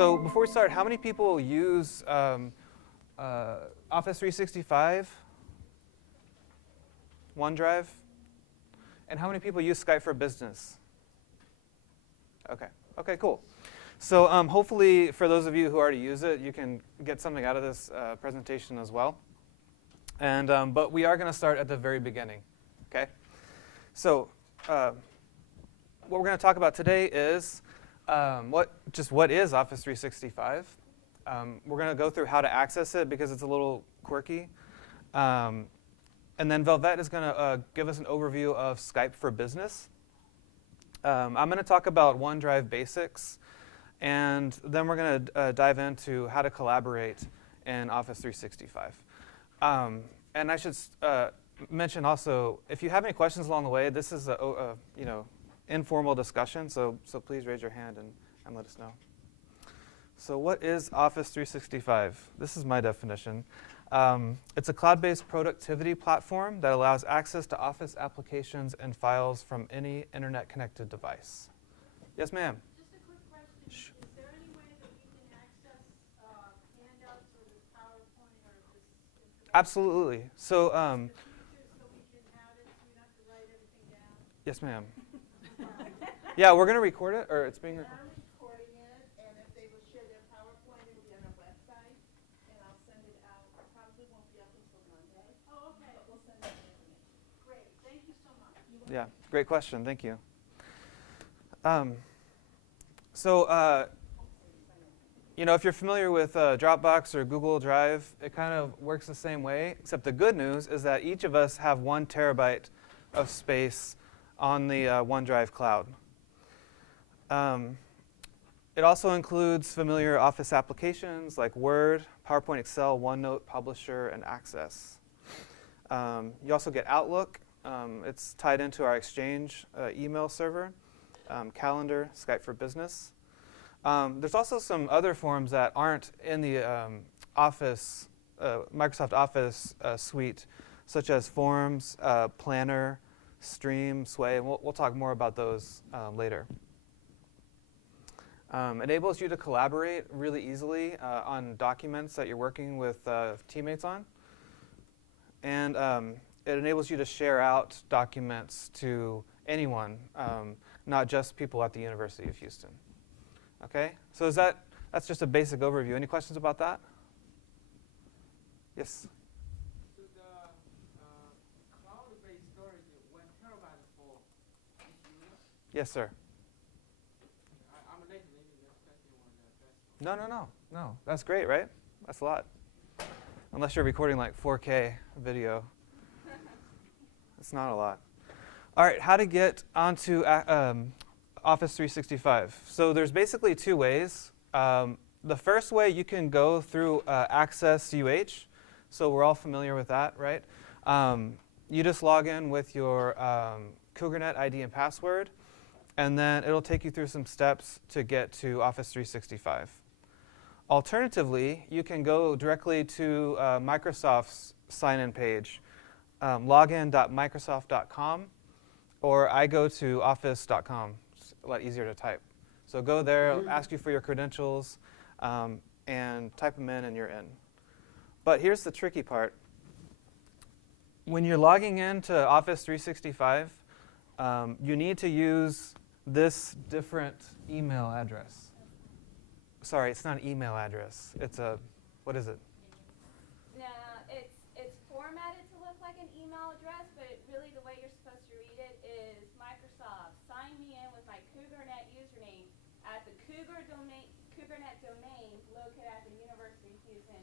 So before we start, how many people use Office 365, OneDrive, and how many people use Skype for Business? Okay, cool. So hopefully for those of you who already use it, you can get something out of this presentation as well. And but we are going to start at the very beginning, okay? So what we're going to talk about today is what is Office 365. We're going to go through how to access it because it's a little quirky. And then Velvet is going to give us an overview of Skype for Business. I'm going to talk about OneDrive basics, and then we're going to dive into how to collaborate in Office 365. And I should mention also, if you have any questions along the way, this is a informal discussion, so please raise your hand and let us know. So what is Office 365? This is my definition. It's a cloud-based productivity platform that allows access to Office applications and files from any internet-connected device. Yes, ma'am? Just a quick question. Is there any way that we can access handouts or this PowerPoint or this information? Absolutely. So, So we can have it, so we don't have to write everything down? yes, ma'am. Yeah, we're going to record it, or it's being recorded. I'm recording it, and if they will share their PowerPoint, it will be on our website, and I'll send it out. It probably won't be up until Monday. Oh, okay. But we'll send out the information. Great. Thank you so much. Yeah, great question. Thank you. If you're familiar with Dropbox or Google Drive, it kind of works the same way, except the good news is that each of us have 1 terabyte of space on the OneDrive cloud. It also includes familiar Office applications like Word, PowerPoint, Excel, OneNote, Publisher, and Access. You also get Outlook. It's tied into our Exchange email server, Calendar, Skype for Business. There's also some other forms that aren't in the Microsoft Office suite, such as Forms, Planner, Stream, Sway, and we'll talk more about those later. Enables you to collaborate really easily on documents that you're working with teammates on. And it enables you to share out documents to anyone, not just people at the University of Houston. Okay, so that's just a basic overview. Any questions about that? Yes? So the cloud-based storage, 1 terabyte for each unit? Yes, sir. I'm late, maybe next question was the best. No. That's great, right? That's a lot. Unless you're recording like 4K video. It's not a lot. All right, how to get onto Office 365. So there's basically 2 ways. The first way, you can go through Access UH. So we're all familiar with that, right? You just log in with your CougarNet ID and password, and then it'll take you through some steps to get to Office 365. Alternatively, you can go directly to Microsoft's sign-in page, login.microsoft.com, or I go to office.com. It's a lot easier to type. So go there, it'll ask you for your credentials, and type them in, and you're in. But here's the tricky part. When you're logging into Office 365, you need to use this different email address. Sorry, it's not an email address. It's a, what is it? No, it's formatted to look like an email address, but really the way you're supposed to read it is Microsoft sign me in with my CougarNet username at the CougarNet domain located at the University of Houston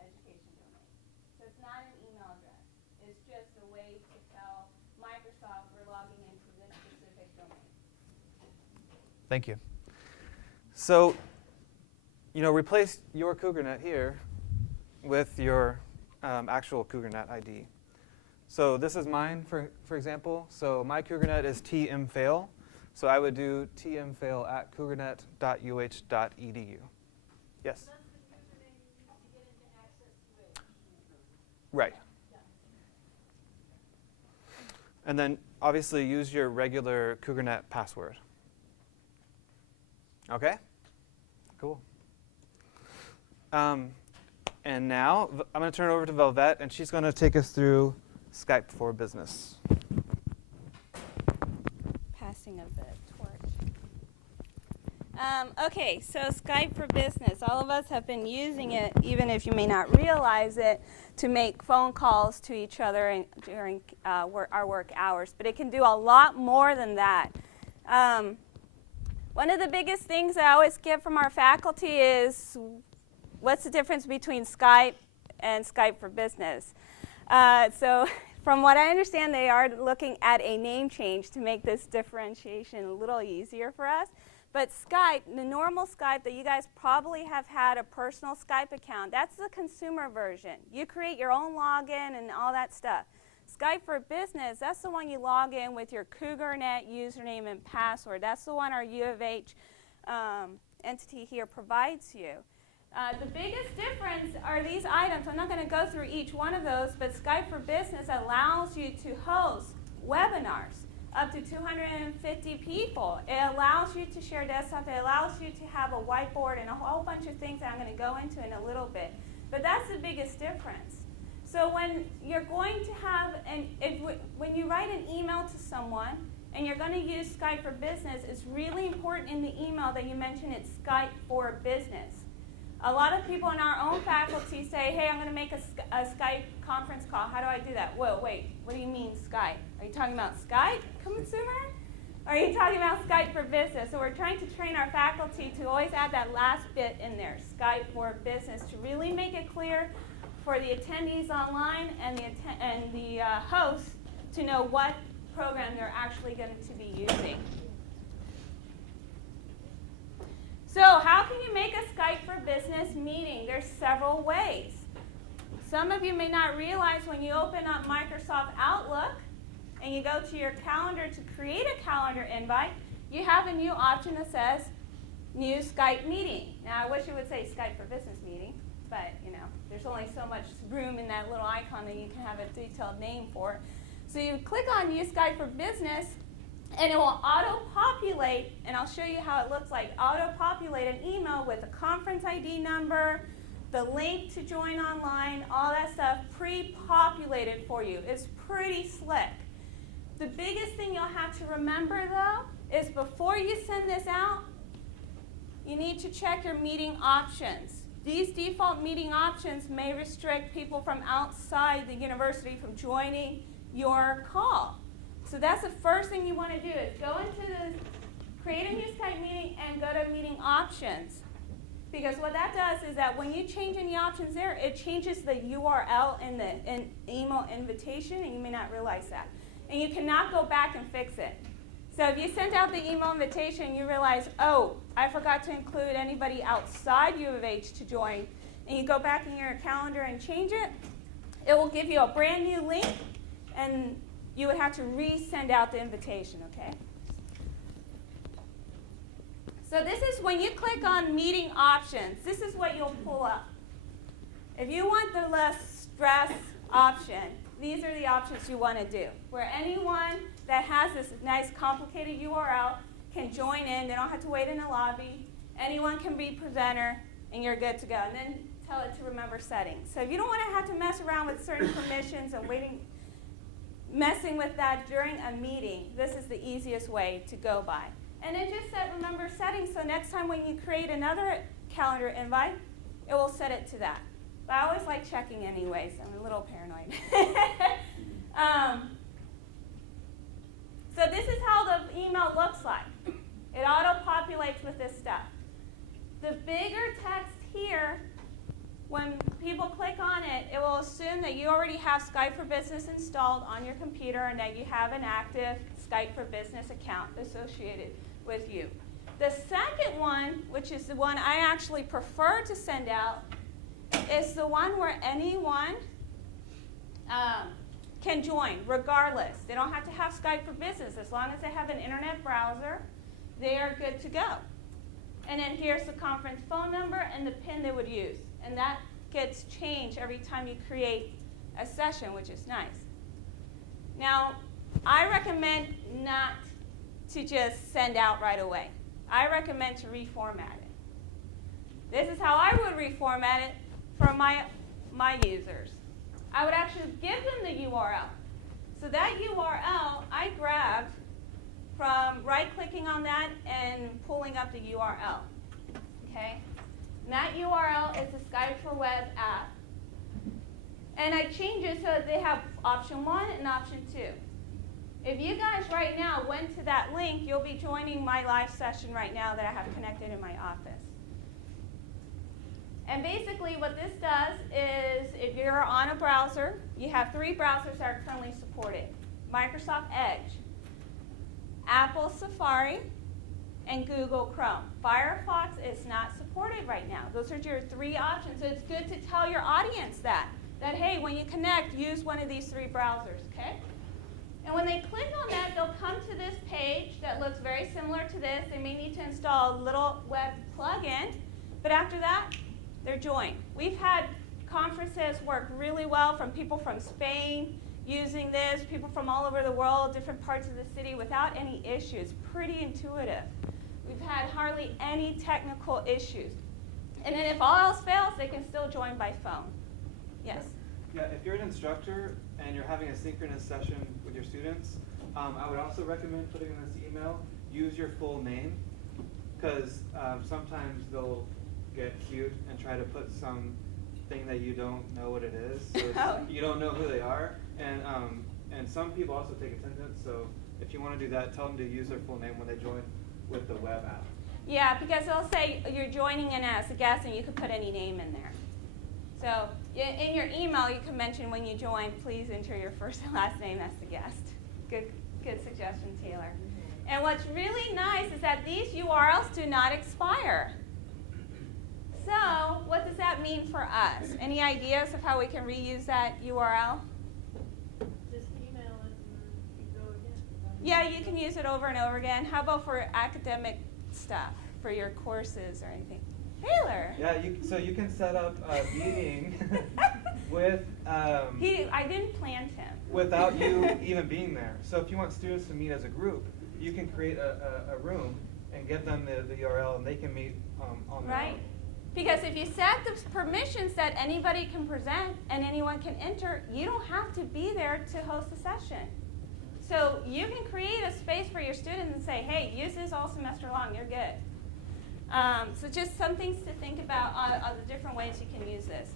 education domain. So it's not an email address. It's just a way to tell Microsoft we're logging into this specific domain. Thank you. So, replace your CougarNet here with your actual CougarNet ID. So this is mine, for example. So my CougarNet is tmfail. So I would do tmfail@cougarnet.uh.edu. Yes? That's the username you use to get into Access to it. Right. And then obviously use your regular CougarNet password. Okay? Cool. And now I'm going to turn it over to Velvet, and she's going to take us through Skype for Business. Passing of the torch. Okay, so Skype for Business. All of us have been using it, even if you may not realize it, to make phone calls to each other during our work hours. But it can do a lot more than that. One of the biggest things I always get from our faculty is, what's the difference between Skype and Skype for Business? So from what I understand, they are looking at a name change to make this differentiation a little easier for us. But Skype, the normal Skype that you guys probably have had a personal Skype account, that's the consumer version. You create your own login and all that stuff. Skype for Business, that's the one you log in with your CougarNet username and password. That's the one our U of H entity here provides you. The biggest difference are these items. I'm not going to go through each one of those, but Skype for Business allows you to host webinars up to 250 people. It allows you to share desktop. It allows you to have a whiteboard and a whole bunch of things that I'm going to go into in a little bit. But that's the biggest difference. So when you're going to have, when you write an email to someone and you're going to use Skype for Business, it's really important in the email that you mention it's Skype for Business. A lot of people in our own faculty say, hey, I'm going to make a Skype conference call. How do I do that? Whoa, wait, what do you mean Skype? Are you talking about Skype, consumer? Or are you talking about Skype for Business? So we're trying to train our faculty to always add that last bit in there, Skype for Business, to really make it clear for the attendees online and the hosts to know what program they're actually going to be using. So how can you make a Skype for Business meeting? There's several ways. Some of you may not realize when you open up Microsoft Outlook and you go to your calendar to create a calendar invite, you have a new option that says New Skype Meeting. Now, I wish it would say Skype for Business Meeting, but there's only so much room in that little icon that you can have a detailed name for. So you click on New Skype for Business, and it will auto-populate, and I'll show you how it looks like, auto-populate an email with a conference ID number, the link to join online, all that stuff pre-populated for you. It's pretty slick. The biggest thing you'll have to remember, though, is before you send this out, you need to check your meeting options. These default meeting options may restrict people from outside the university from joining your call. So that's the first thing you want to do is go into create a new Skype meeting and go to meeting options. Because what that does is that when you change any options there, it changes the URL in the email invitation, and you may not realize that. And you cannot go back and fix it. So if you sent out the email invitation and you realize, oh, I forgot to include anybody outside U of H to join, and you go back in your calendar and change it, it will give you a brand new link, and you would have to resend out the invitation, okay? So this is when you click on meeting options, this is what you'll pull up. If you want the less stress option, these are the options you want to do, where anyone that has this nice complicated URL can join in. They don't have to wait in the lobby. Anyone can be presenter, and you're good to go. And then tell it to remember settings. So if you don't want to have to mess around with certain permissions and messing with that during a meeting, this is the easiest way to go by. And then just remember settings, so next time when you create another calendar invite, it will set it to that. But I always like checking anyways. I'm a little paranoid. So this is how the email looks like. It auto-populates with this stuff. The bigger text here, when people click on it, it will assume that you already have Skype for Business installed on your computer and that you have an active Skype for Business account associated with you. The second one, which is the one I actually prefer to send out, is the one where anyone can join, regardless. They don't have to have Skype for Business. As long as they have an internet browser, they are good to go. And then here's the conference phone number and the PIN they would use. And that gets changed every time you create a session, which is nice. Now, I recommend not to just send out right away. I recommend to reformat it. This is how I would reformat it for my users. I would actually give them the URL. So that URL I grabbed from right-clicking on that and pulling up the URL. Okay? And that URL is the Skype for Web app. And I changed it so that they have option 1 and option 2. If you guys right now went to that link, you'll be joining my live session right now that I have connected in my office. And basically what this does is if you're on a browser, you have 3 browsers that are currently supported. Microsoft Edge, Apple Safari, and Google Chrome. Firefox is not supported right now. Those are your 3 options. So it's good to tell your audience that hey, when you connect, use one of these 3 browsers, okay? And when they click on that, they'll come to this page that looks very similar to this. They may need to install a little web plugin, but after that, they're joined. We've had conferences work really well from people from Spain using this, people from all over the world, different parts of the city without any issues. Pretty intuitive. We've had hardly any technical issues. And then if all else fails, they can still join by phone. Yes? Yeah, if you're an instructor and you're having a synchronous session with your students, I would also recommend putting in this email, use your full name, because sometimes they'll get cute and try to put some thing that you don't know what it is. So you don't know who they are. And some people also take attendance, so if you want to do that, tell them to use their full name when they join with the web app. Yeah, because they'll say you're joining in as a guest and you could put any name in there. So in your email, you can mention when you join, please enter your first and last name as the guest. Good suggestion, Taylor. And what's really nice is that these URLs do not expire. So what does that mean for us? Any ideas of how we can reuse that URL? Just email it and you go again. Yeah, you can use it over and over again. How about for academic stuff, for your courses or anything? Taylor. Yeah, so you can set up a meeting with I didn't plant him. without you even being there. So if you want students to meet as a group, you can create a room and give them the URL, and they can meet on their Right. own. Because if you set the permissions that anybody can present and anyone can enter, you don't have to be there to host a session. So you can create a space for your students and say, hey, use this all semester long, you're good. So just some things to think about on the different ways you can use this.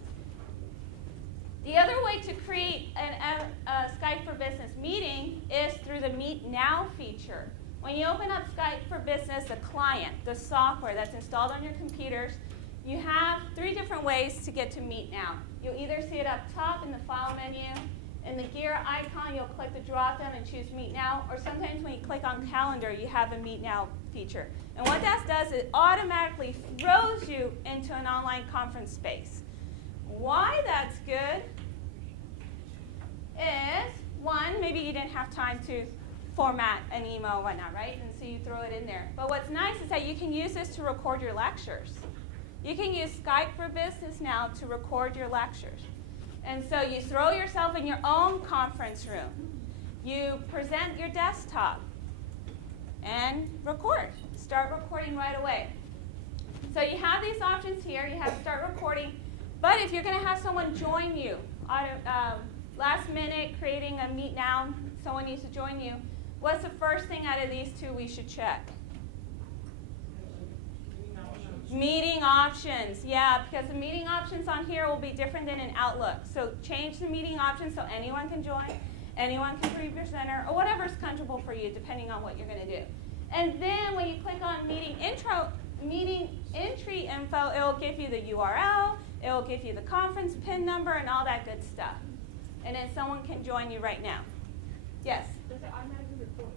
The other way to create a Skype for Business meeting is through the Meet Now feature. When you open up Skype for Business, the client, the software that's installed on your computers, you have 3 different ways to get to Meet Now. You'll either see it up top in the File menu. In the gear icon, you'll click the drop-down and choose Meet Now. Or sometimes when you click on Calendar, you have a Meet Now feature. And what that does is it automatically throws you into an online conference space. Why that's good is, 1, maybe you didn't have time to format an email or whatnot, right? And so you throw it in there. But what's nice is that you can use this to record your lectures. You can use Skype for Business now to record your lectures. And so you throw yourself in your own conference room. You present your desktop and record. Start recording right away. So you have these options here. You have start recording. But if you're going to have someone join you, last minute creating a Meet Now, someone needs to join you, what's the first thing out of these 2 we should check? Meeting options, yeah, because the meeting options on here will be different than in Outlook. So change the meeting options so anyone can join, anyone can be presenter, or whatever's comfortable for you, depending on what you're going to do. And then when you click on meeting entry info, it will give you the URL, it will give you the conference PIN number, and all that good stuff. And then someone can join you right now. Yes? Does it automatically record?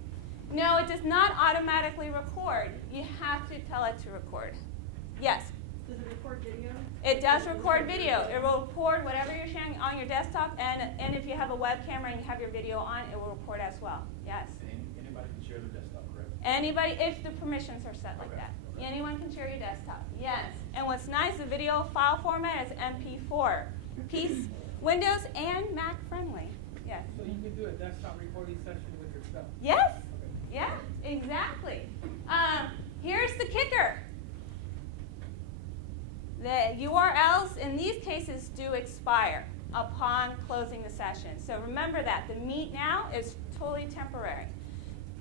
No, it does not automatically record. You have to tell it to record. Yes? Does it record video? It does record video. It will record whatever you're sharing on your desktop, and if you have a web camera and you have your video on, it will record as well. Yes? Anybody can share their desktop, correct? Anybody, if the permissions are set like that. Anyone can share your desktop. Yes. And what's nice, the video file format is MP4. Windows and Mac friendly. Yes? So you can do a desktop recording session with yourself? Yes? Okay. Yeah, exactly. Here's the kicker. The URLs in these cases do expire upon closing the session. So remember that. The Meet Now is totally temporary.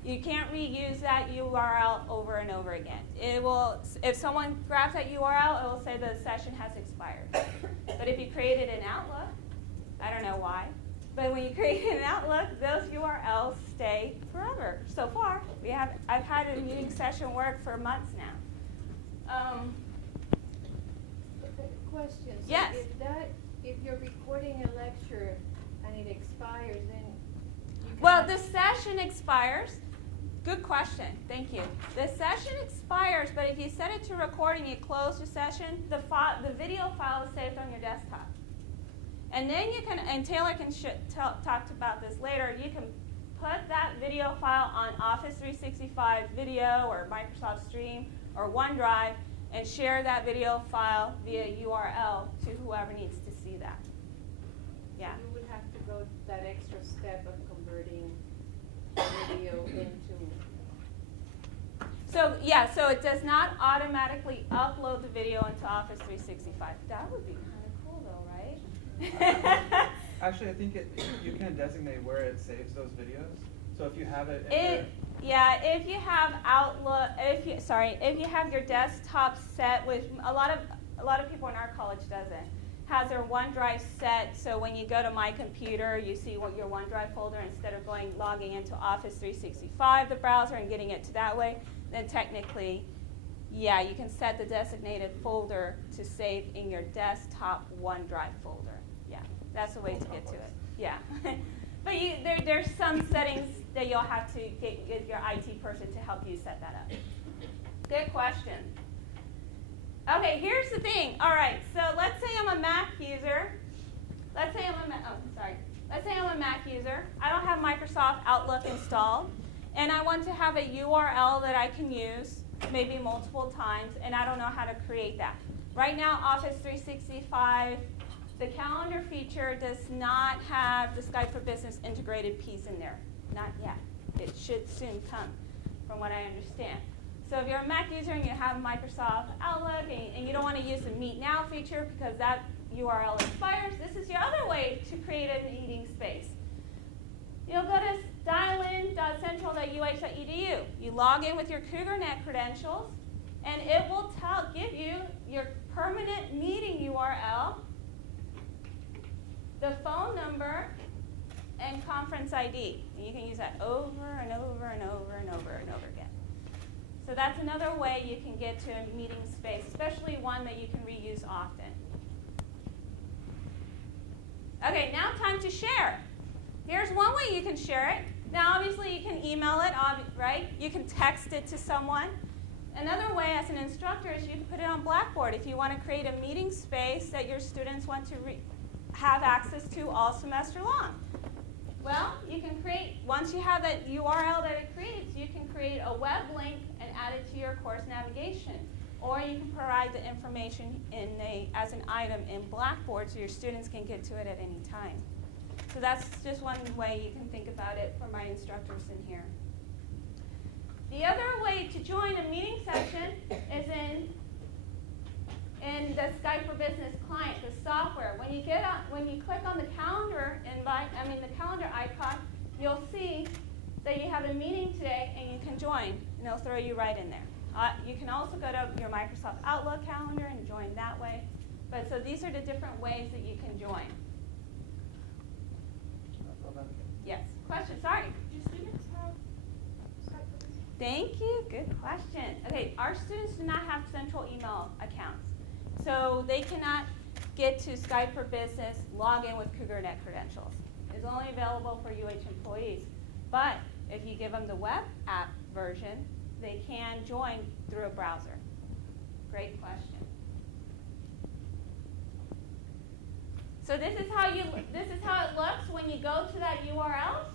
You can't reuse that URL over and over again. It will, if someone grabs that URL, it will say the session has expired. But if you created an Outlook, I don't know why, but when you create an Outlook, those URLs stay forever. So far, I've had a meeting session work for months now. Question. So Yes. if you're recording a lecture and it expires, then you Well, can. the session expires. Good question. Thank you. The session expires, but if you set it to recording, you close the session, the video file is saved on your desktop. And then you can, and Taylor can talk about this later, you can put that video file on Office 365 Video or Microsoft Stream or OneDrive and share that video file via URL to whoever needs to see that. Yeah. You would have to go that extra step of converting video into. So yeah, so it does not automatically upload the video into Office 365. That would be kind of cool though, right? Actually, I think you can designate where it saves those videos. So if you have it in Yeah, if you have Outlook, if you have your desktop set with a lot of people in our college doesn't, has their OneDrive set, so when you go to My Computer, you see what your OneDrive folder instead of logging into Office 365, the browser, and getting it to that way, then technically, yeah, you can set the designated folder to save in your desktop OneDrive folder. Yeah, that's the way to get to it. Yeah. But there's some settings that you'll have to get your IT person to help you set that up. Good question. Okay, here's the thing. All right, so let's say I'm a Mac user. Let's say I'm a Mac user. I don't have Microsoft Outlook installed, and I want to have a URL that I can use maybe multiple times, and I don't know how to create that. Right now, Office 365, the calendar feature does not have the Skype for Business integrated piece in there. Not yet. It should soon come, from what I understand. So if you're a Mac user and you have Microsoft Outlook and you don't want to use the Meet Now feature because that URL expires, this is your other way to create a meeting space. You'll go to dialin.central.uh.edu. You log in with your CougarNet credentials, and it will give you your permanent meeting URL, the phone number, and conference ID. And you can use that over and over and over and over and over again. So that's another way you can get to a meeting space, especially one that you can reuse often. Okay, now time to share. Here's one way you can share it. Now, obviously, you can email it, right? You can text it to someone. Another way as an instructor is you can put it on Blackboard if you want to create a meeting space that your students want to have access to all semester long. Well, you can create, once you have that URL that it creates, you can create a web link and add it to your course navigation. Or you can provide the information as an item in Blackboard so your students can get to it at any time. So that's just one way you can think about it for my instructors in here. The other way to join a meeting session is in the Skype for Business client, the software. When you click on the calendar the calendar icon, you'll see that you have a meeting today and you can join, and it'll throw you right in there. You can also go to your Microsoft Outlook calendar and join that way. But so these are the different ways that you can join. Yes, question, sorry. Do students have Skype for Business? Thank you, good question. Okay, our students do not have central email accounts. So they cannot get to Skype for Business, log in with CougarNet credentials. It's only available for UH employees. But if you give them the web app version, they can join through a browser. Great question. So this is how it looks when you go to that URL.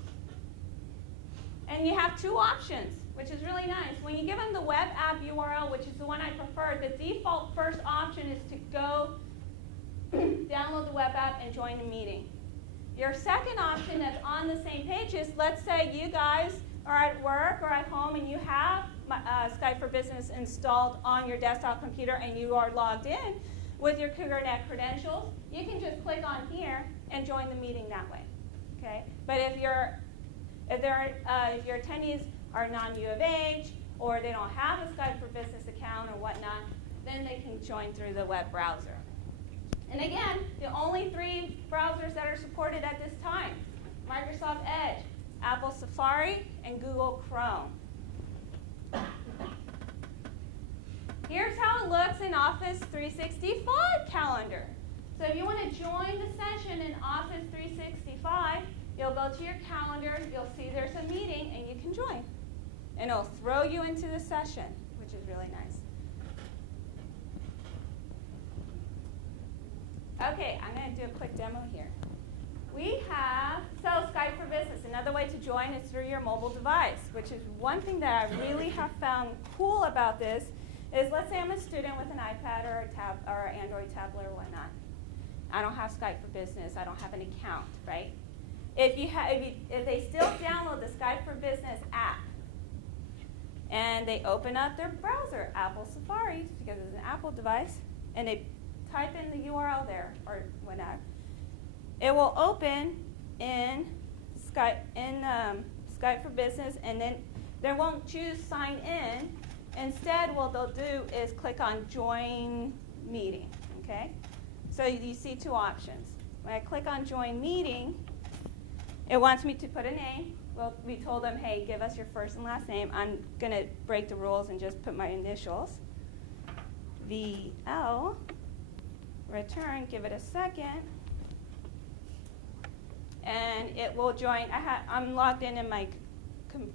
And you have two options, which is really nice. When you give them the web app URL, which is the one I prefer, the default first option is to go download the web app and join a meeting. Your second option that's on the same page is, let's say you guys are at work or at home and you have Skype for Business installed on your desktop computer and you are logged in. with your CougarNet credentials, you can just click on here and join the meeting that way. Okay? But if your attendees are non-U of H, or they don't have a Skype for Business account or whatnot, then they can join through the web browser. And again, the only 3 browsers that are supported at this time: Microsoft Edge, Apple Safari, and Google Chrome. Here's how it looks in Office 365 calendar. So if you want to join the session in Office 365, you'll go to your calendar, you'll see there's a meeting, and you can join. And it'll throw you into the session, which is really nice. Okay, I'm going to do a quick demo here. We have, Skype for Business. Another way to join is through your mobile device, which is one thing that I really have found cool about this is, let's say I'm a student with an iPad or an Android tablet or whatnot. I don't have Skype for Business. I don't have an account, right? If they still download the Skype for Business app and they open up their browser, Apple Safari, because it's an Apple device, and they type in the URL there or whatnot, it will open in Skype for Business, and then they won't choose sign in. Instead, what they'll do is click on join meeting. Okay? So you see 2 options. When I click on join meeting, it wants me to put a name. Well, we told them, hey, give us your first and last name. I'm going to break the rules and just put my initials. VL, return, give it a second. And it will join. I'm logged in my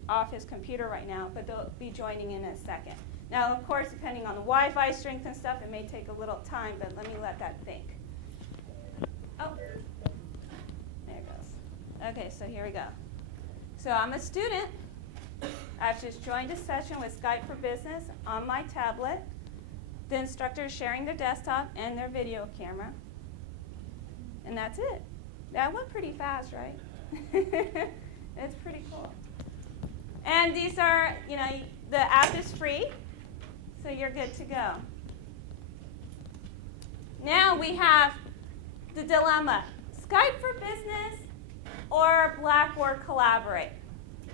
Office computer right now, but they'll be joining in a second. Now, of course, depending on the Wi-Fi strength and stuff, it may take a little time, but let me let that think. Oh, there it goes. Okay, so here we go. So I'm a student. I've just joined a session with Skype for Business on my tablet. The instructor is sharing their desktop and their video camera. And that's it. That went pretty fast, right? It's pretty cool. And these are, the app is free, so you're good to go. Now we have the dilemma: Skype for Business or Blackboard Collaborate.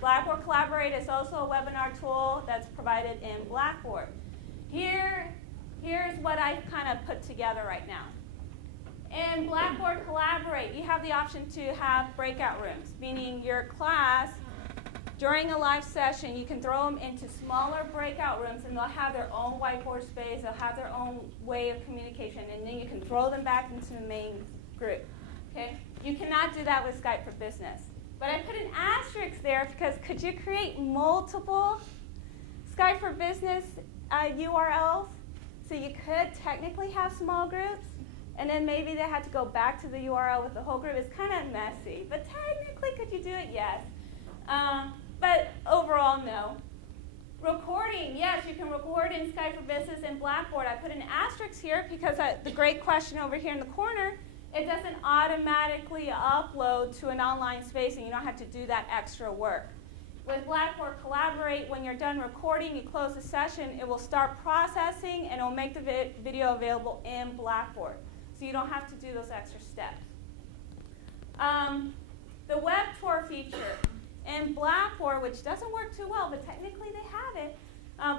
Blackboard Collaborate is also a webinar tool that's provided in Blackboard. Here's what I've kind of put together right now. In Blackboard Collaborate, you have the option to have breakout rooms, meaning your class, during a live session, you can throw them into smaller breakout rooms, and they'll have their own whiteboard space, they'll have their own way of communication, and then you can throw them back into the main group. Okay? You cannot do that with Skype for Business. But I put an asterisk there because could you create multiple Skype for Business URLs? So you could technically have small groups, and then maybe they had to go back to the URL with the whole group. It's kind of messy, but technically could you do it? Yes. But overall, no. Recording, yes, you can record in Skype for Business and Blackboard. I put an asterisk here because the great question over here in the corner, it doesn't automatically upload to an online space, and you don't have to do that extra work. With Blackboard Collaborate, when you're done recording, you close the session, it will start processing, and it will make the video available in Blackboard. So you don't have to do those extra steps. The web tour feature. In Blackboard, which doesn't work too well, but technically they have it,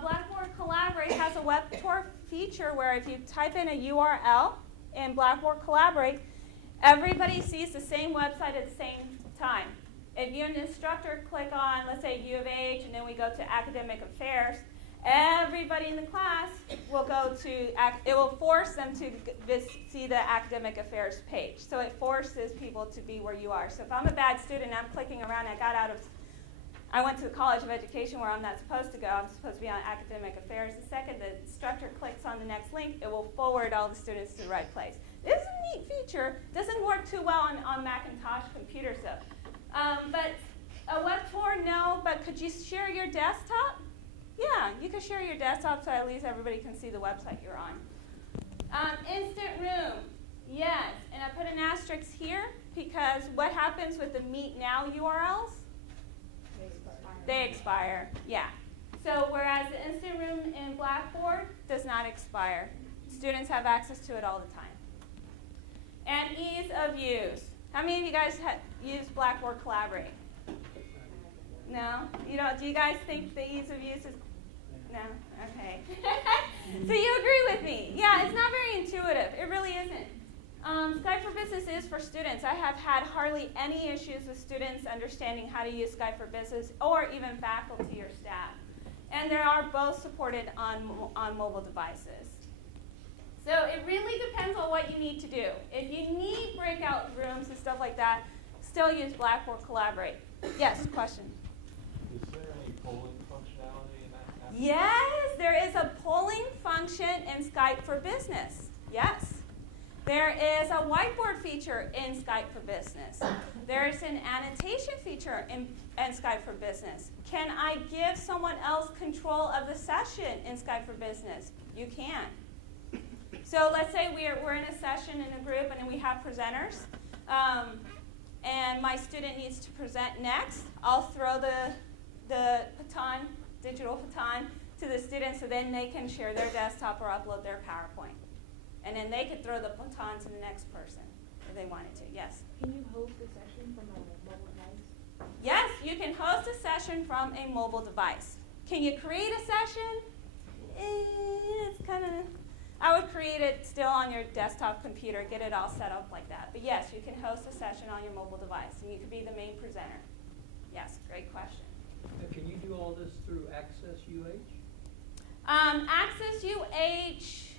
Blackboard Collaborate has a web tour feature where if you type in a URL in Blackboard Collaborate, everybody sees the same website at the same time. If you're an instructor, click on, let's say, U of H, and then we go to Academic Affairs, everybody in the class will go to, it will force them to see the Academic Affairs page. So it forces people to be where you are. So if I'm a bad student and I'm clicking around, I went to the College of Education where I'm not supposed to go. I'm supposed to be on Academic Affairs. The second the instructor clicks on the next link, it will forward all the students to the right place. This is a neat feature. Doesn't work too well on Macintosh computers though. But a web tour, no. But could you share your desktop? Yeah, you can share your desktop so at least everybody can see the website you're on. Instant room, yes. And I put an asterisk here because what happens with the Meet Now URLs? They expire, yeah. So whereas the instant room in Blackboard does not expire. Students have access to it all the time. And ease of use. How many of you guys use Blackboard Collaborate? No? You don't? Do you guys think the ease of use is... No? Okay. So you agree with me. Yeah, it's not very intuitive. It really isn't. Skype for Business is for students. I have had hardly any issues with students understanding how to use Skype for Business, or even faculty or staff. And they are both supported on mobile devices. So it really depends on what you need to do. If you need breakout rooms and stuff like that, still use Blackboard Collaborate. Yes, question? Is there any polling functionality in that app? Yes, there is a polling function in Skype for Business. Yes. There is a whiteboard feature in Skype for Business. There's an annotation feature in Skype for Business. Can I give someone else control of the session in Skype for Business? You can. So let's say we're in a session in a group and we have presenters, and my student needs to present next. I'll throw the baton, digital baton, to the student so then they can share their desktop or upload their PowerPoint. And then they could throw the baton to the next person if they wanted to. Yes? Can you host a session from a mobile device? Yes, you can host a session from a mobile device. Can you create a session? It's kind of... I would create it still on your desktop computer, get it all set up like that. But yes, you can host a session on your mobile device, and you could be the main presenter. Yes, great question. Can you do all this through Access UH? Access UH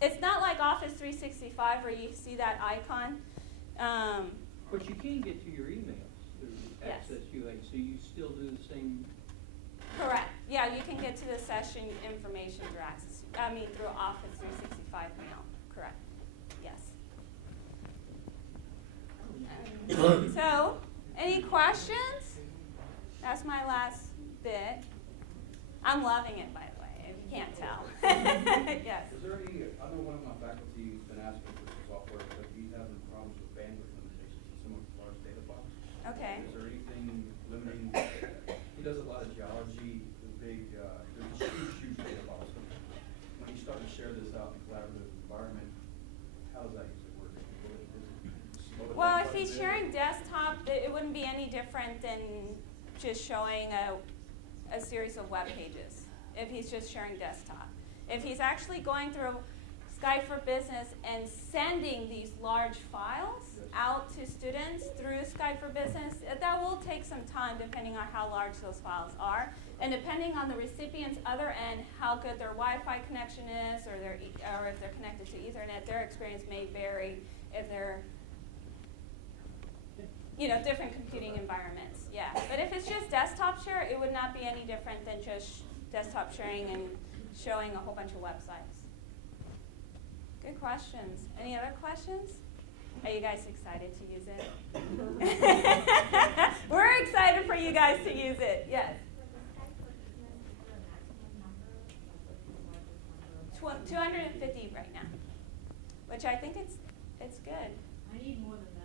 it's not like Office 365 where you see that icon. But you can get to your emails through Yes. Access UH, so you still do the same. Correct. Yeah, you can get to the session information through Office 365 mail. Correct. Yes. So, any questions? That's my last bit. I'm loving it, by the way, if you can't tell. Yes. Is there any, I know one of my faculty has been asking for some software, but he's having problems with bandwidth limitations in some of his large data files. Okay. Is there anything limiting, he does a lot of geology, there's huge data files. When you start to share this out in a collaborative environment, how does that usually work? Well, if he's sharing desktop, it wouldn't be any different than just showing a series of web pages, if he's just sharing desktop. If he's actually going through Skype for Business and sending these large files out to students through Skype for Business, that will take some time depending on how large those files are. And depending on the recipient's other end, how good their Wi-Fi connection is, or if they're connected to Ethernet, their experience may vary if they're different computing environments. Yeah, but if it's just desktop share, it would not be any different than just desktop sharing and showing a whole bunch of websites. Good questions. Any other questions? Are you guys excited to use it? We're excited for you guys to use it. Yes. 250 right now, which I think it's good. I need more than that.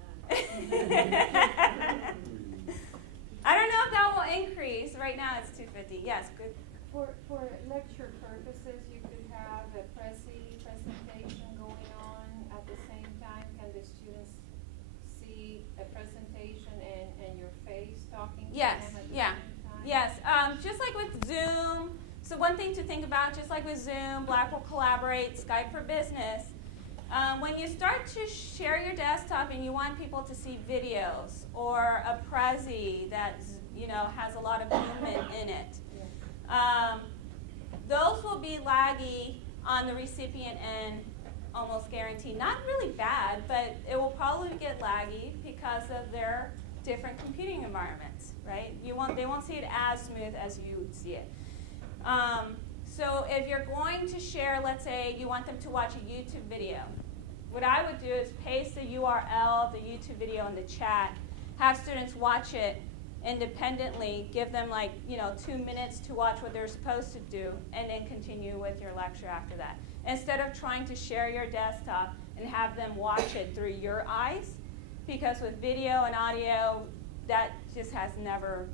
I don't know if that will increase. Right now it's 250. Yes, good. For lecture purposes, you could have a presentation going on at the same time. Can the students see a presentation and your face talking to Yes, them at the yeah. same time? Yes, just like with Zoom. So one thing to think about, just like with Zoom, Blackboard Collaborate, Skype for Business, when you start to share your desktop and you want people to see videos or a Prezi that has a lot of movement in it, those will be laggy on the recipient end, almost guaranteed. Not really bad, but it will probably get laggy because of their different computing environments, right? They won't see it as smooth as you see it. So if you're going to share, let's say you want them to watch a YouTube video, what I would do is paste the URL of the YouTube video in the chat, have students watch it independently, give them 2 minutes to watch what they're supposed to do, and then continue with your lecture after that. Instead of trying to share your desktop and have them watch it through your eyes, because with video and audio, that just has never,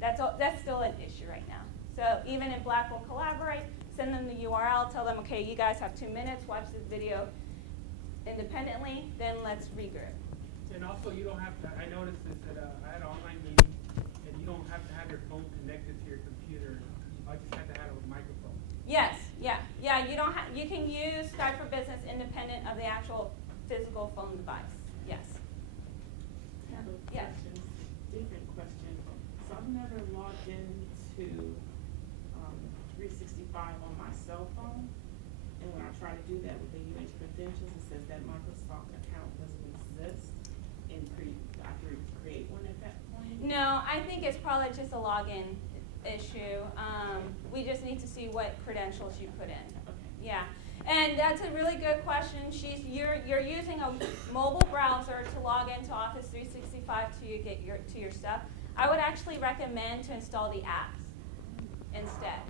that's still an issue right now. So even in Blackboard Collaborate, send them the URL, tell them, okay, you guys have 2 minutes, watch this video independently, then let's regroup. And also, you don't have to, I noticed this at, I had an online meeting, and you don't have to have your phone connected to your computer. I just have to have a microphone. Yes, you can use Skype for Business independent of the actual physical phone device, yes. I have a Yes. question, different question. So I've never logged into 365 on my cell phone, and when I try to do that with the UH credentials, it says that Microsoft account doesn't exist, and I have to create one at that point. No, I think it's probably just a login issue. We just need to see what credentials you put in. Okay. Yeah, and that's a really good question. You're using a mobile browser to log into Office 365 to get your stuff. I would actually recommend to install the apps instead.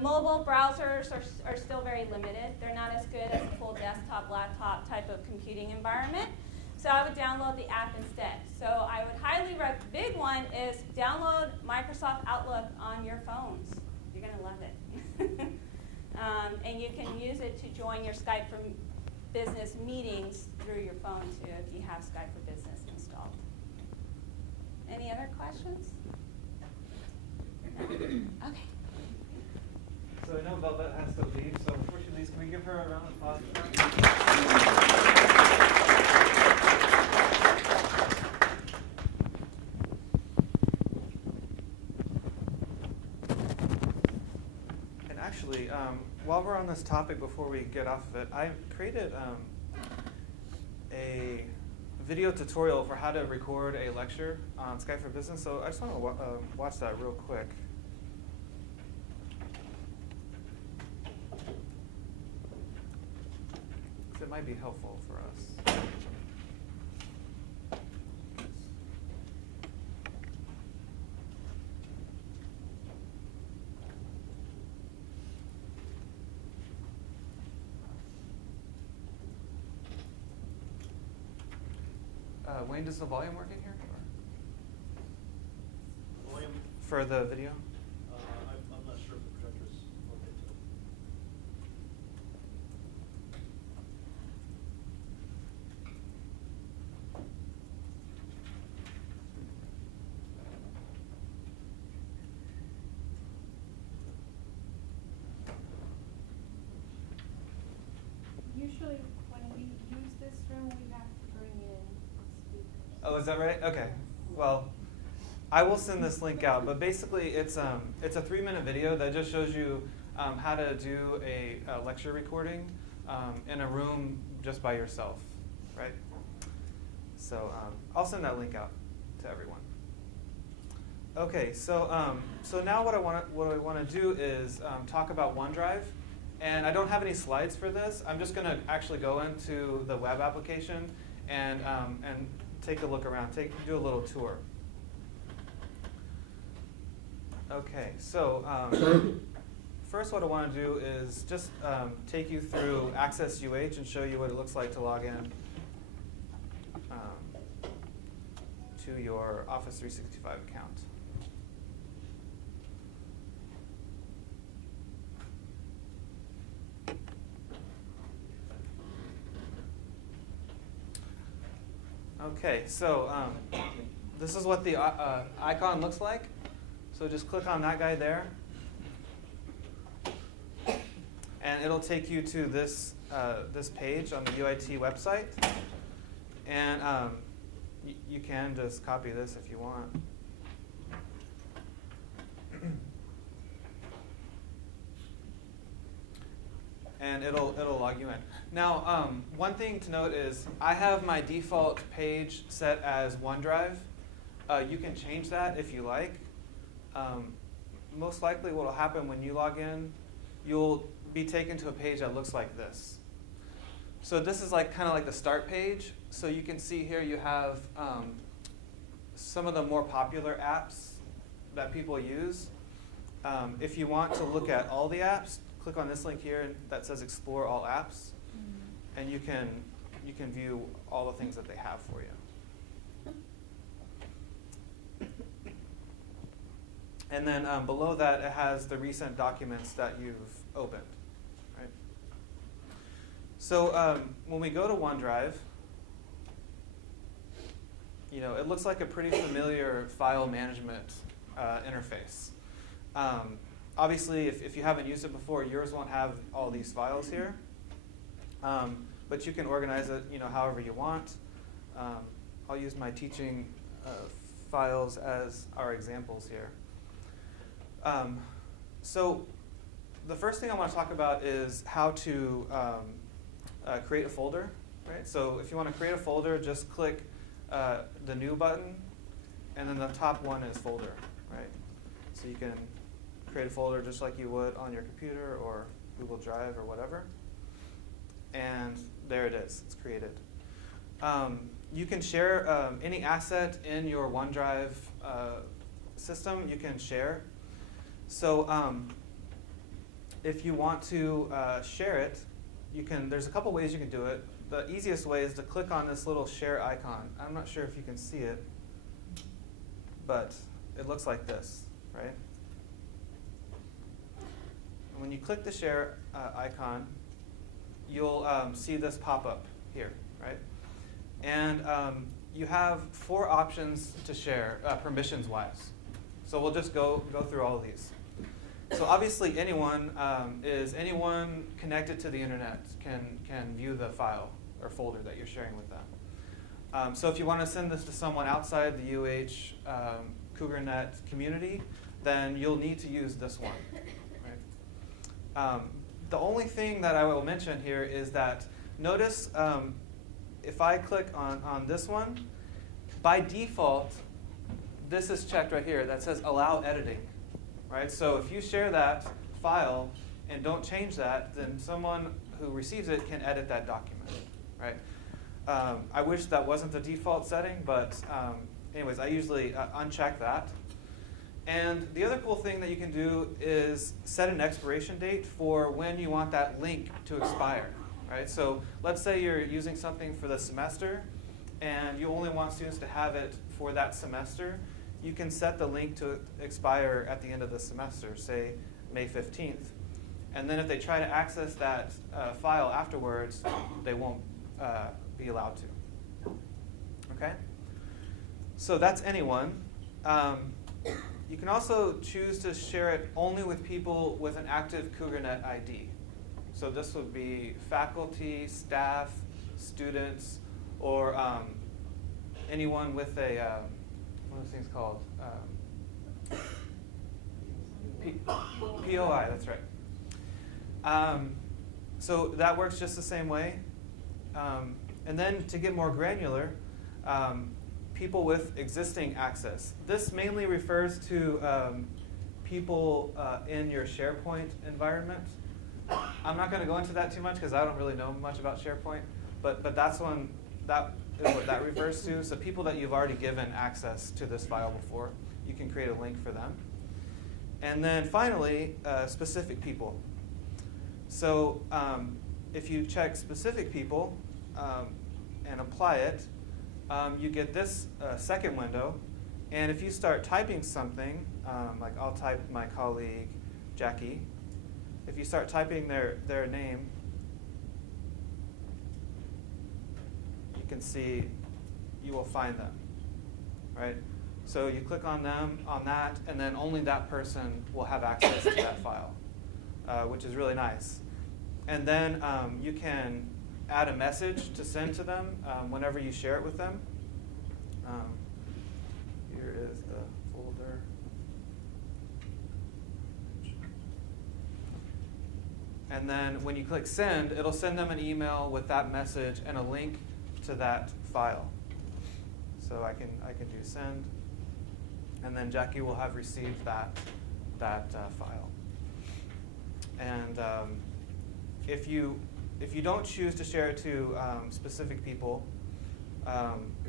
Mobile browsers are still very limited. They're not as good as a full desktop, laptop type of computing environment. So I would download the app instead. So I would highly recommend, big one is download Microsoft Outlook on your phones. You're going to love it. And you can use it to join your Skype for Business meetings through your phone too if you have Skype for Business installed. Any other questions? Okay. So I know Velvet has to leave, so before she leaves, can we give her a round of applause? And actually, while we're on this topic, before we get off of it, I created a video tutorial for how to record a lecture on Skype for Business. So I just want to watch that real quick. It might be helpful for us. Wayne, does the volume work in here? Volume? For the video? I'm not sure if the projector's okay too. Usually when we use this room, we have to bring in speakers. Oh, is that right? Okay. Well, I will send this link out, but basically it's a 3-minute video that just shows you how to do a lecture recording in a room just by yourself, right? So I'll send that link out to everyone. Okay, so so now what I want to do is talk about OneDrive, and I don't have any slides for this. I'm just going to actually go into the web application and take a look around, do a little tour. Okay, so first what I want to do is just take you through Access UH and show you what it looks like to log in to your Office 365 account. Okay, so this is what the icon looks like. So just click on that guy there, and it'll take you to this this page on the UIT website. And you can just copy this if you want. And it'll log you in. Now, one thing to note is I have my default page set as OneDrive. You can change that if you like. Most likely what will happen when you log in, you'll be taken to a page that looks like this. So this is like kind of like the start page. So you can see here you have some of the more popular apps that people use. If you want to look at all the apps, click on this link here that says Explore All Apps, and you can view all the things that they have for you. And then below that, it has the recent documents that you've opened. Right? So when we go to OneDrive, it looks like a pretty familiar file management interface. Obviously, if you haven't used it before, yours won't have all these files here. But you can organize it however you want. I'll use my teaching files as our examples here. So the first thing I want to talk about is how to create a folder. Right? So if you want to create a folder, just click the New button, and then the top one is Folder. Right? So you can create a folder just like you would on your computer or Google Drive or whatever. And there it is. It's created. You can share any asset in your OneDrive system. You can share. So if you want to share it, there's a couple ways you can do it. The easiest way is to click on this little share icon. I'm not sure if you can see it, but it looks like this, right? And when you click the share icon, you'll see this pop up here, right? And you have 4 options to share permissions-wise. So we'll just go through all of these. So obviously anyone connected to the internet can view the file or folder that you're sharing with them. So if you want to send this to someone outside the UH CougarNet community, then you'll need to use this one. Right? The only thing that I will mention here is that notice if I click on this one, by default, this is checked right here that says allow editing. Right? So if you share that file and don't change that, then someone who receives it can edit that document. Right? I wish that wasn't the default setting, but anyways, I usually uncheck that. And the other cool thing that you can do is set an expiration date for when you want that link to expire. Right? So let's say you're using something for the semester, and you only want students to have it for that semester. You can set the link to expire at the end of the semester, say May 15th. And then if they try to access that file afterwards, they won't be allowed to. Okay? So that's anyone. You can also choose to share it only with people with an active CougarNet ID. So this would be faculty, staff, students, or anyone with a, what are those things called? POI, that's right. So that works just the same way. And then to get more granular, people with existing access. This mainly refers to people in your SharePoint environment. I'm not going to go into that too much because I don't really know much about SharePoint, but that is what that refers to. So people that you've already given access to this file before, you can create a link for them. And then finally, specific people. So if you check specific people and apply it, you get this second window. And if you start typing something, like I'll type my colleague Jackie. If you start typing their name, you can see you will find them, right? So you click on them, on that, and then only that person will have access to that file, which is really nice. And then you can add a message to send to them whenever you share it with them. Here is the folder. And then when you click send, it'll send them an email with that message and a link to that file. So I can do send, and then Jackie will have received that file. And if you don't choose to share it to specific people,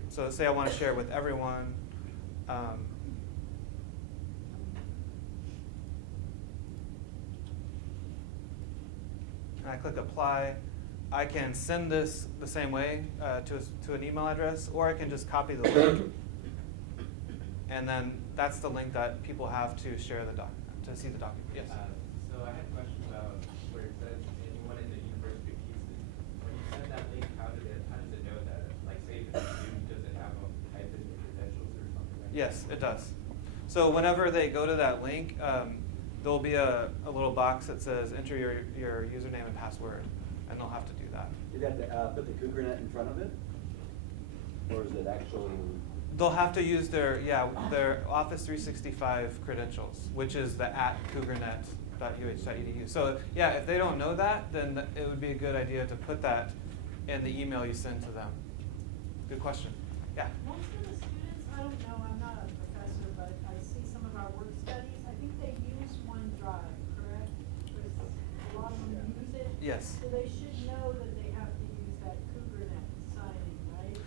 so say I want to share it with everyone. And I click apply, I can send this the same way to an email address, or I can just copy the link and then that's the link that people have to share the document, to see the document. Yes? So I had a question about where it says anyone in the university pieces. When you send that link, how does it know that? Like, say if it's a student, does it have them type in their credentials or something like that? Yes, it does. So whenever they go to that link, there'll be a little box that says enter your username and password, and they'll have to do that. You have to put the CougarNet in front of it? Or is it actually? They'll have to use their Office 365 credentials, which is the @cougarnet.uh.edu. So yeah, if they don't know that, then it would be a good idea to put that in the email you send to them. Good question. Yeah? Most of the students, I don't know, I'm not a professor, but I see some of our work studies, I think they use OneDrive, correct? Because a lot of them use it. Yes. So they should know that they have to use that CougarNet signing, right?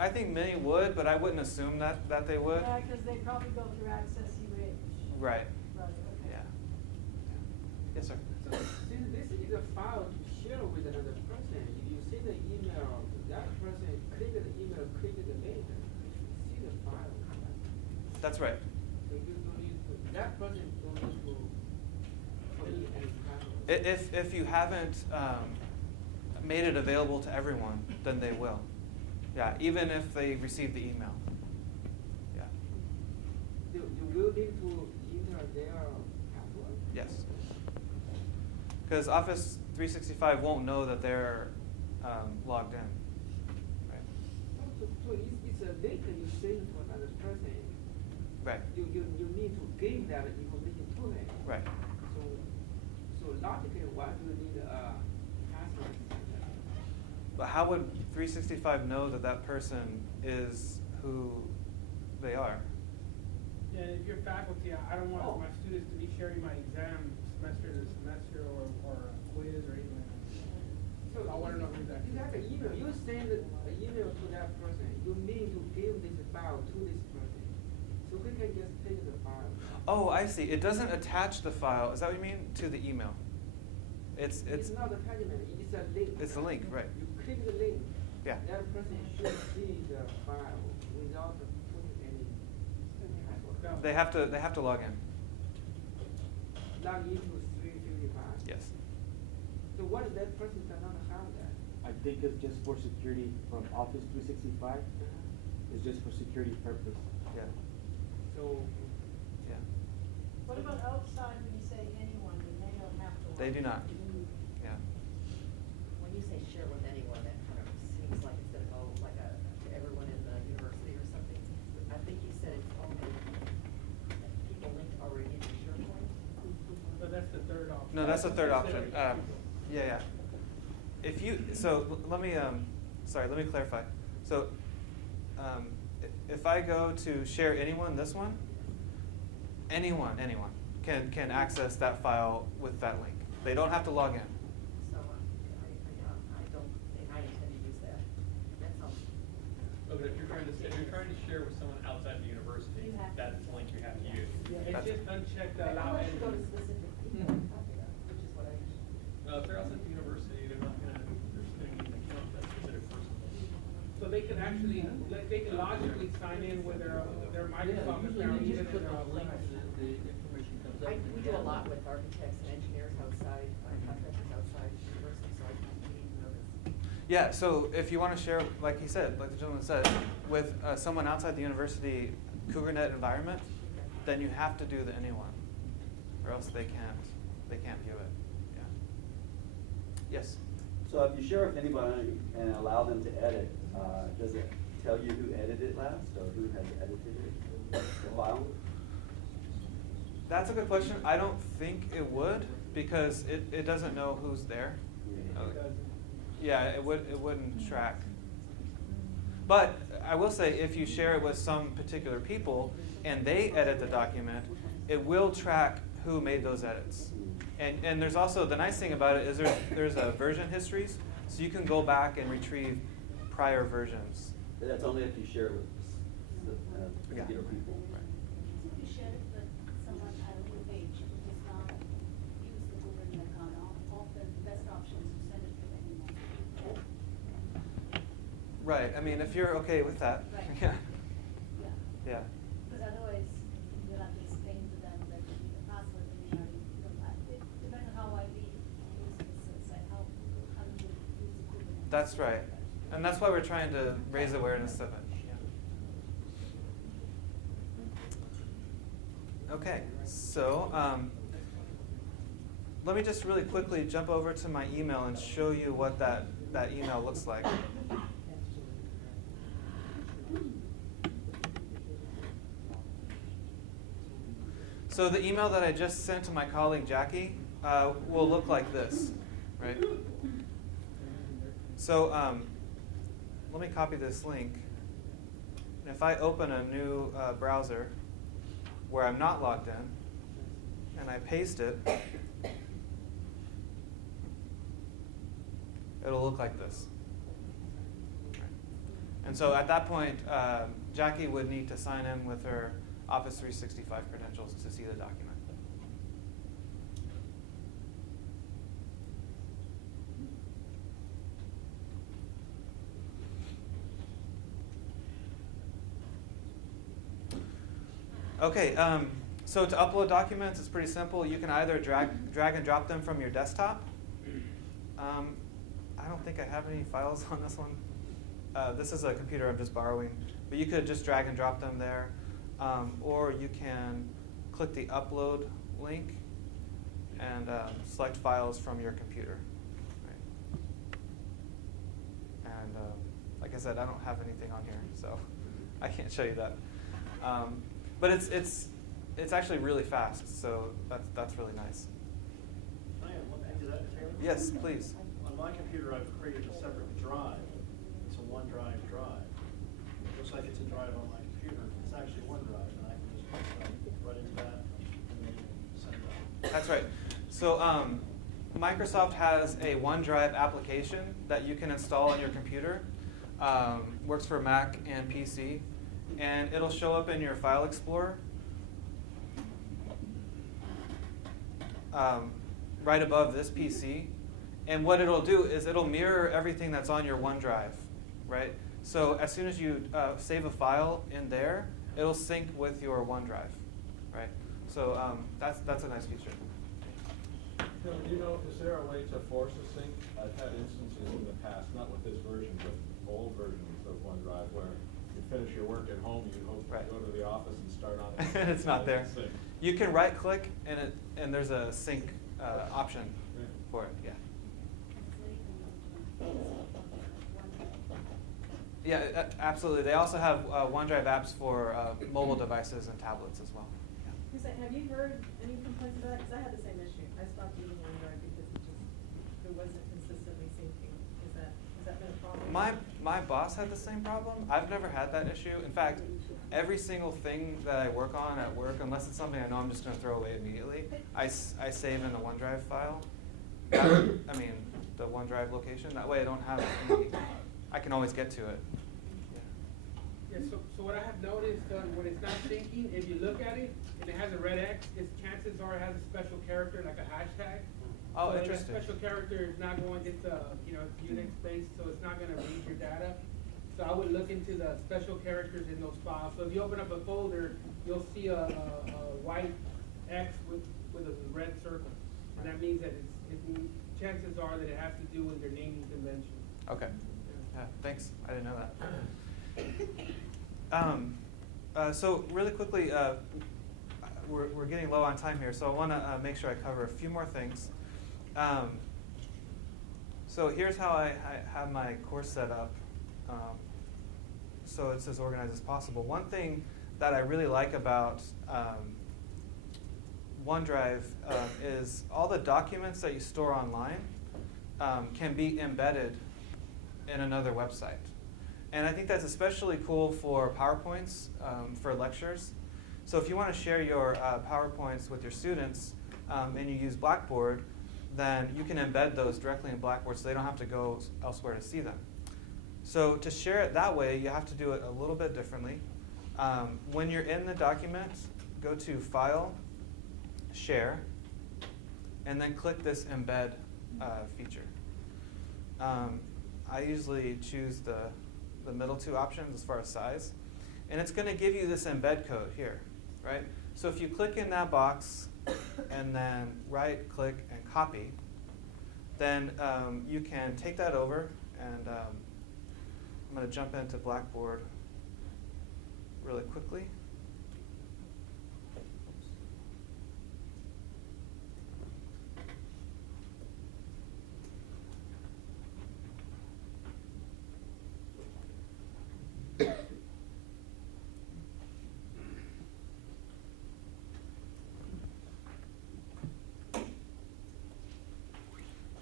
I think many would, but I wouldn't assume that they would. Yeah, because they probably go through Access UH. Right. Right, okay. Yeah. Yes, sir. So since this is a file to share with another person, if you send an email, that person click the email, click the link, see the file. That's right. So you don't need to, that person don't need to put in any password. If you haven't made it available to everyone, then they will. Yeah, even if they receive the email. Yeah. You will need to enter their password? Yes. Because Office 365 won't know that they're logged in. Right. So it's a link that you send to another person. Right. You need to give that information to them. Right. So logically, why do you need a password? But how would 365 know that that person is who they are? Yeah, and if you're faculty, I don't want my students to be sharing my exam semester to semester or a quiz or anything like that. So I want to know who's that. You have an email. You send an email to that person. You need to give this file to this person. So we can just take the file. Oh, I see. It doesn't attach the file. Is that what you mean? To the email. It's not attachment. It's a link. It's a link, right? You click the link. Yeah. That person should see the file without putting any password. They have to log in. Log into 355. Yes. So what if that person does not have that? I think it's just for security from Office 365. It's just for security purpose. Yeah. So Yeah. What about outside when you say anyone, then they don't have to? They do not. Yeah. When you say share with anyone, that kind of seems like it's gonna go like to everyone in the university or something. I think you said it's only people linked already in SharePoint. But that's the third option. No, that's the third option. Yeah. If you let me let me clarify. So if I go to share anyone, this one, anyone can access that file with that link. They don't have to log in. So I intend to use that. That sounds. Oh, but if you're trying to share with someone outside the university, that's the link you have to use. It's just unchecked allow Unless you go to anyone. specific people, which is what I usually. If they're outside the university, they're not gonna need an account that's considered personal. So they can actually, they can logically sign in with their Microsoft account. you just even put if they're a link outside. the information comes up. We do a lot with architects and engineers outside, contractors outside university, so I need to know this. Yeah. So if you want to share, like he said, like the gentleman said, with someone outside the university CougarNet environment, then you have to do the anyone, or else they can't view it. Yeah. Yes. So if you share with anybody and allow them to edit, does it tell you who edited it last or who has edited it, the file? That's a good question. I don't think it would because it doesn't know who's there. Yeah, it wouldn't track. But I will say if you share it with some particular people and they edit the document, it will track who made those edits. And there's also, the nice thing about it is there's a version histories, so you can go back and retrieve prior versions. But that's only if you share it with particular people. If you share it with someone at a new page who does not use the Google account, often the best option is to send it to anyone. Right. I mean, if you're okay with that. Right. Yeah. Yeah. Yeah. Because That's right. And that's why we're trying to raise awareness of it. Yeah. Okay, so let me just really quickly jump over to my email and show you what that email looks like. So the email that I just sent to my colleague Jackie will look like this, right? So let me copy this link. And if I open a new browser where I'm not logged in, and I paste it, it'll look like this. And so at that point, Jackie would need to sign in with her Office 365 credentials to see the document. Okay, so to upload documents, it's pretty simple. You can either drag and drop them from your desktop. I don't think I have any files on this one. This is a computer I'm just borrowing, but you could just drag and drop them there. Or you can click the upload link and select files from your computer. Right. And like I said, I don't have anything on here, so I can't show you that. But it's actually really fast, so that's really nice. Can I add one thing to that, Taylor? Yes, please. On my computer, I've created a separate drive. It's a OneDrive drive. It looks like it's a drive on my computer. It's actually OneDrive, and I can just put stuff right into that and then send it out. That's right. So Microsoft has a OneDrive application that you can install on your computer. Works for Mac and PC. And it'll show up in your File Explorer right above this PC. And what it'll do is it'll mirror everything that's on your OneDrive, right? So as soon as you save a file in there, it'll sync with your OneDrive, right? So that's a nice feature. Do you know, is there a way to force a sync? I've had instances in the past, not with this version, but old versions of OneDrive, where you finish your work at home, you hope to go to the office and start on it. And it's not there. You can right-click, and there's a sync option for it, yeah. Yeah, absolutely. They also have OneDrive apps for mobile devices and tablets as well. Yeah. Have you heard any complaints about that? Because I had the same issue. I stopped using OneDrive because it wasn't consistently syncing. Has that been a problem? My boss had the same problem. I've never had that issue. In fact, every single thing that I work on at work, unless it's something I know I'm just going to throw away immediately, I save in a OneDrive file. I mean, the OneDrive location. That way I don't have any, I can always get to it. Yeah, so what I have noticed when it's not syncing, if you look at it and it has a red X, chances are it has a special character like a hashtag. Oh, so interesting. That special character is not going, it's Unix based, so it's not going to read your data. So I would look into the special characters in those files. So if you open up a folder, you'll see a white X with a red circle. And that means that chances are that it has to do with your naming convention. Okay. Yeah, thanks. I didn't know that. So really quickly, we're getting low on time here, so I want to make sure I cover a few more things. So here's how I have my course set up, so it's as organized as possible. One thing that I really like about OneDrive is all the documents that you store online can be embedded in another website. And I think that's especially cool for PowerPoints for lectures. So if you want to share your PowerPoints with your students and you use Blackboard, then you can embed those directly in Blackboard so they don't have to go elsewhere to see them. So to share it that way, you have to do it a little bit differently. When you're in the document, go to File, Share, and then click this Embed feature. I usually choose the middle two options as far as size. And it's going to give you this embed code here, right? So if you click in that box and then right-click and copy, then you can take that over and I'm going to jump into Blackboard really quickly.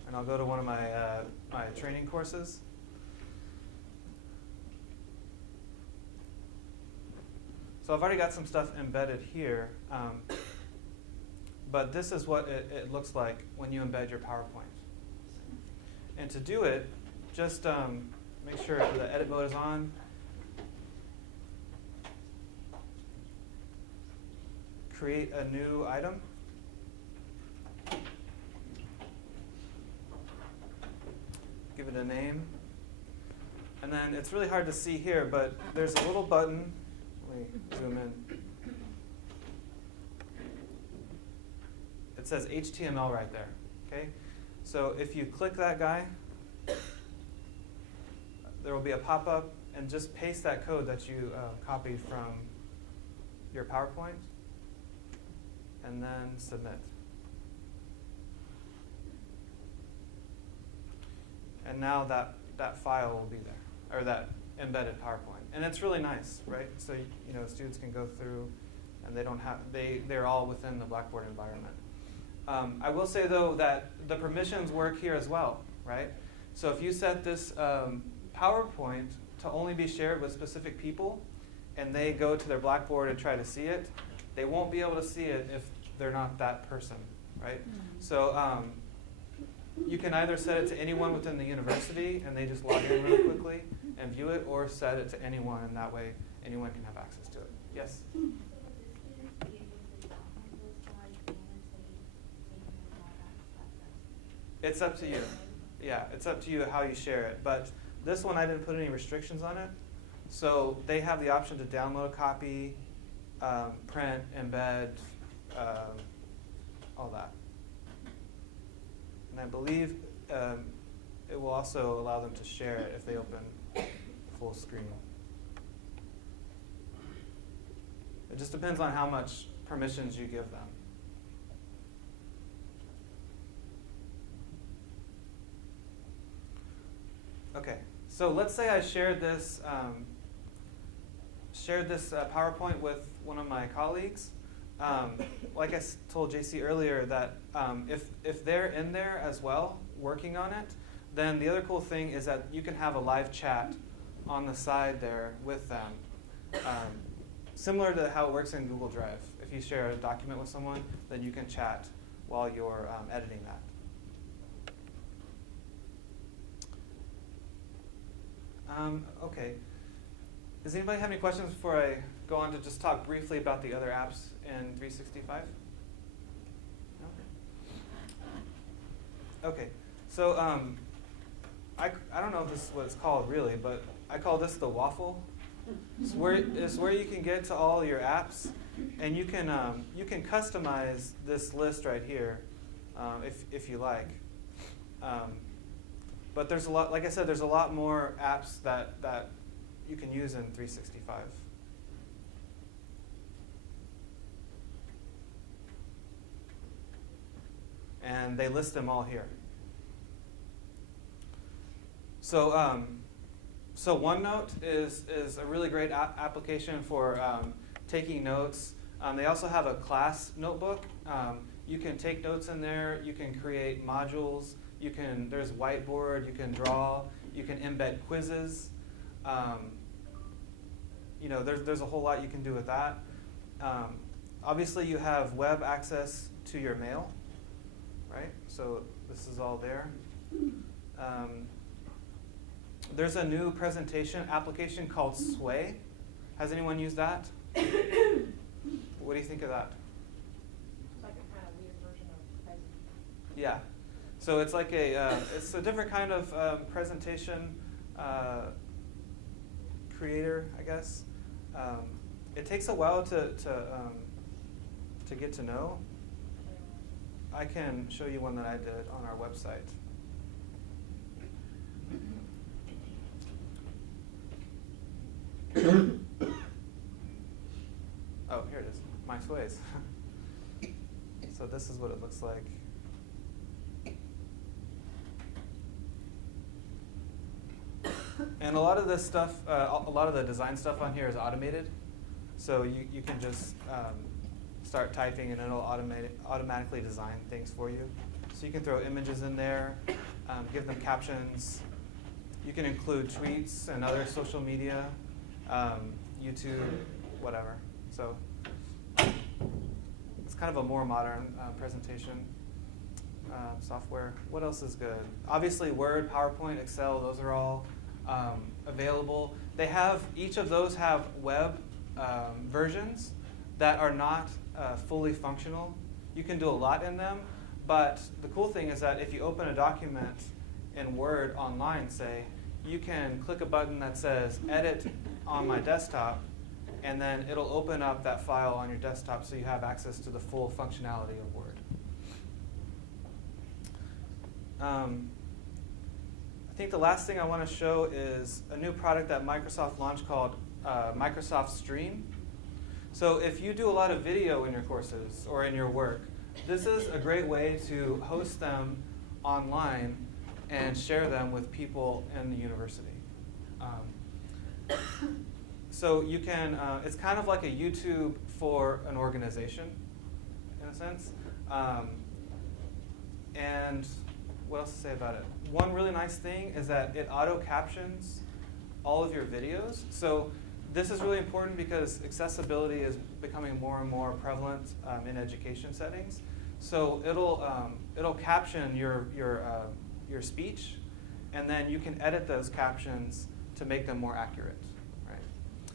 And I'll go to one of my my training courses. So I've already got some stuff embedded here, but this is what it looks like when you embed your PowerPoint. And to do it, just make sure the edit mode is on. Create a new item. Give it a name. And then it's really hard to see here, but there's a little button. Let me zoom in. It says HTML right there. Okay? So if you click that guy, there will be a pop-up, and just paste that code that you copied from your PowerPoint, and then submit. And now that file will be there, or that embedded PowerPoint. And it's really nice, right? So students can go through, and they don't have they're all within the Blackboard environment. I will say though that the permissions work here as well, right? So if you set this PowerPoint to only be shared with specific people, and they go to their Blackboard and try to see it, they won't be able to see it if they're not that person, right? So you can either set it to anyone within the university, and they just log in really quickly and view it, or set it to anyone, and that way anyone can have access to it. Yes? It's up to you. Yeah, it's up to you how you share it. But this one, I didn't put any restrictions on it. So they have the option to download a copy, print, embed, all that. And I believe it will also allow them to share it if they open full screen. It just depends on how much permissions you give them. Okay, so let's say I shared this PowerPoint with one of my colleagues. Like I told JC earlier, that if they're in there as well working on it, then the other cool thing is that you can have a live chat on the side there with them. Similar to how it works in Google Drive. If you share a document with someone, then you can chat while you're editing that. Okay. Does anybody have any questions before I go on to just talk briefly about the other apps in 365? No? Okay. So I don't know if this is what it's called really, but I call this the waffle. It's where you can get to all your apps, and you can customize this list right here if you like. But there's a lot, like I said, there's a lot more apps that you can use in 365. And they list them all here. So so OneNote is a really great application for taking notes. They also have a class notebook. You can take notes in there. You can create modules. There's whiteboard. You can draw. You can embed quizzes. There's a whole lot you can do with that. Obviously, you have web access to your mail, right? So this is all there. There's a new presentation application called Sway. Has anyone used that? What do you think of that? It's like a kind of weird version of presentation. Yeah. So it's like it's a different kind of presentation creator, I guess. It takes a while to get to know. I can show you one that I did on our website. Oh, here it is, My Sways. So this is what it looks like. And a lot of this stuff, a lot of the design stuff on here is automated. So you can just start typing and it'll automatically design things for you. So you can throw images in there, give them captions. You can include tweets and other social media, YouTube, whatever. So it's kind of a more modern presentation software. What else is good? Obviously Word, PowerPoint, Excel, those are all available. They have, each of those have web versions that are not fully functional. You can do a lot in them, but the cool thing is that if you open a document in Word online, say, you can click a button that says Edit on my desktop, and then it'll open up that file on your desktop so you have access to the full functionality of Word. I think the last thing I want to show is a new product that Microsoft launched called Microsoft Stream. So if you do a lot of video in your courses or in your work, this is a great way to host them online and share them with people in the university. So you can, it's kind of like a YouTube for an organization, in a sense. And what else to say about it? One really nice thing is that it auto-captions all of your videos. So this is really important because accessibility is becoming more and more prevalent in education settings. So it'll caption your speech, and then you can edit those captions to make them more accurate, right?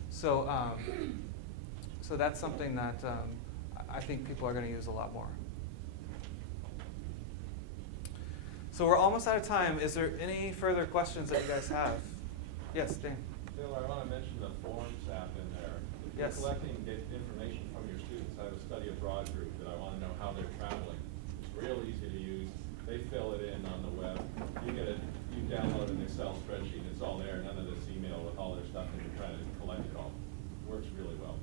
So so that's something that I think people are going to use a lot more. So we're almost out of time. Is there any further questions that you guys have? Yes, Dan. Bill, I want to mention the Forms app in there. If you're Yes. collecting information from your students, I have a study abroad group that I want to know how they're traveling. It's real easy to use. They fill it in on the web. You download an Excel spreadsheet. It's all there. None of this email with all their stuff, and you're trying to collect it all. Works really well.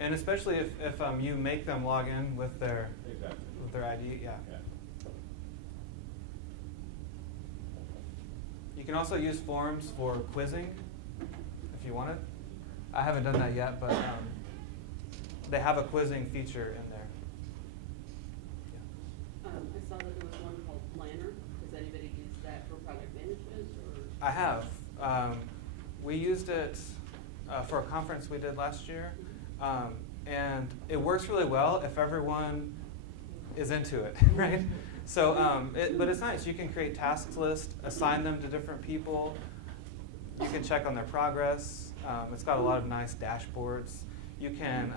And especially if you make them log in with their ID, yeah. You can also use Forms for quizzing if you want it. I haven't done that yet, but they have a quizzing feature in there. I saw that there was one called Planner. Has anybody used that for project management? Or? I have. We used it for a conference we did last year, and it works really well if everyone is into it, right? So, but it's nice. You can create task lists, assign them to different people. You can check on their progress. It's got a lot of nice dashboards. You can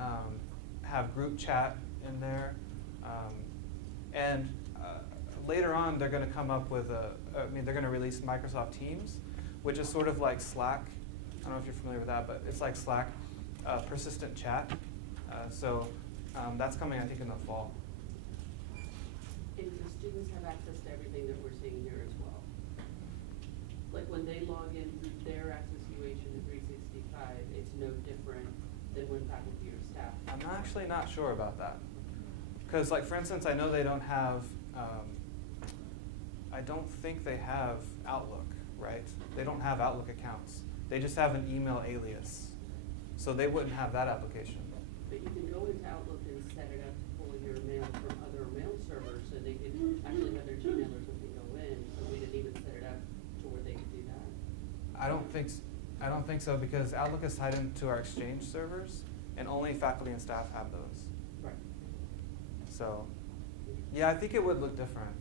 have group chat in there. And later on, they're going to come up with they're going to release Microsoft Teams, which is sort of like Slack. I don't know if you're familiar with that, but it's like Slack, persistent chat. So that's coming, I think, in the fall. And do students have access to everything that we're seeing here as well? Like when they log in through their Access UH into 365, it's no different than when faculty or staff. I'm actually not sure about that. Because, like, for instance, I know they don't have, I don't think they have Outlook, right? They don't have Outlook accounts. They just have an email alias. So they wouldn't have that application. But you can go into Outlook and set it up to pull your mail from other mail servers, so they could actually have their Gmailers when they go in, so we didn't even set it up to where they could do that. I don't think so, because Outlook is tied into our Exchange servers, and only faculty and staff have those. Right. So, yeah, I think it would look different.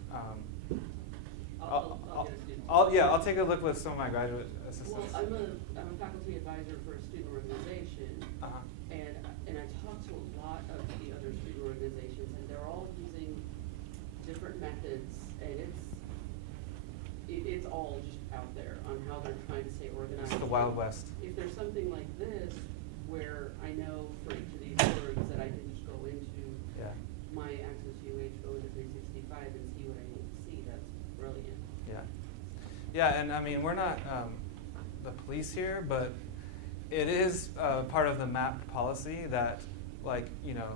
I'll take a look with some of my graduate assistants. Well, I'm a faculty advisor for a student organization, and I talk to a lot of the other student organizations, and they're all using different methods, and it's all just out there on how they're trying to stay organized. It's the Wild West. If there's something like this, where I know for each of these words that I can just go into my Access UH, go into 365 and see what I need to see, that's brilliant. Yeah. Yeah, and I mean, we're not the police here, but it is part of the MAP policy that, like, you know,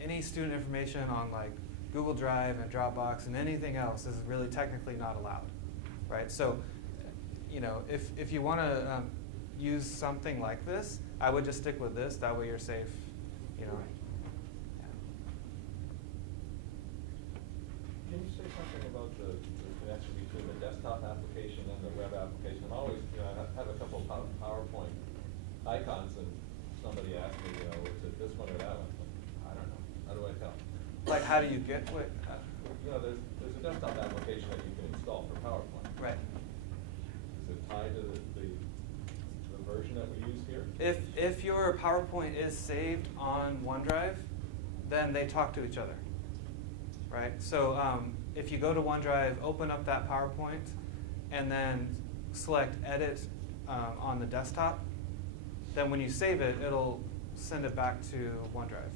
any student information on like Google Drive and Dropbox and anything else is really technically not allowed, right? So, you know, if you want to use something like this, I would just stick with this. That way you're safe, you know. Can you say something about the connection between the desktop application and the web application? I'm always, you know, I have a couple of PowerPoint icons, and somebody asked me, you know, is it this one or that one? I don't know. How do I tell? Like, how do you get what? You know, there's a desktop application that you can install for PowerPoint. Right. Is it tied to the version that we use here? If your PowerPoint is saved on OneDrive, then they talk to each other, right? So if you go to OneDrive, open up that PowerPoint, and then select Edit on the desktop, then when you save it, it'll send it back to OneDrive.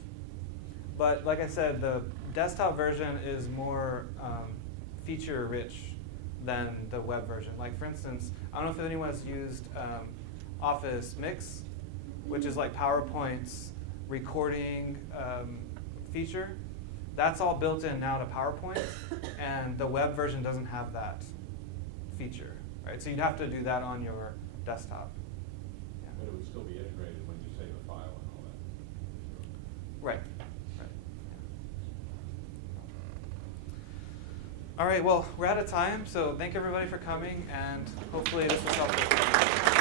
But like I said, the desktop version is more feature-rich than the web version. Like, for instance, I don't know if anyone has used Office Mix, which is like PowerPoint's recording feature. That's all built in now to PowerPoint, and the web version doesn't have that feature, right? So you'd have to do that on your desktop. Yeah. But it would still be integrated when you save a file and all that. Right. All right, well, we're out of time, so thank everybody for coming, and hopefully this was helpful.